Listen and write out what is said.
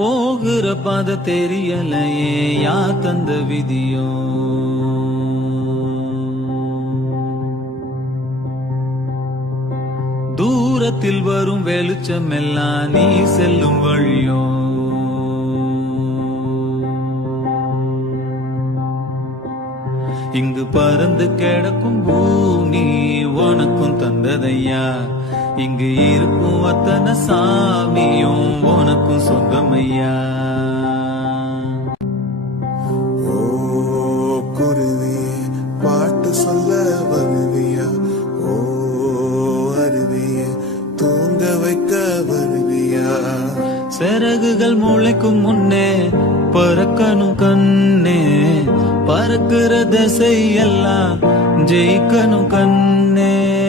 போகிற பாத தெரியலையே யா தந்த விதியோ. தூரத்தில் வரும் வெளிச்சம் எல்லாம் நீ செல்லும் வழியோ. இங்கு பறந்து கிடக்கும் பூமி உனக்கும் தந்ததையா. இங்கு இருக்கும் அத்தனை சாமியும் உனக்கும் சொந்தமையா. ஓ குருவி பாட்டு சொல்ல வருவியா. ஓ அருவியே தூங்க வைக்க வருவியா. சிறகுகள் முளைக்கும் முன்னே பறக்கணும் கண்ணே. பறக்கிற திசை எல்லாம் ஜெயிக்கணும் கண்ணே.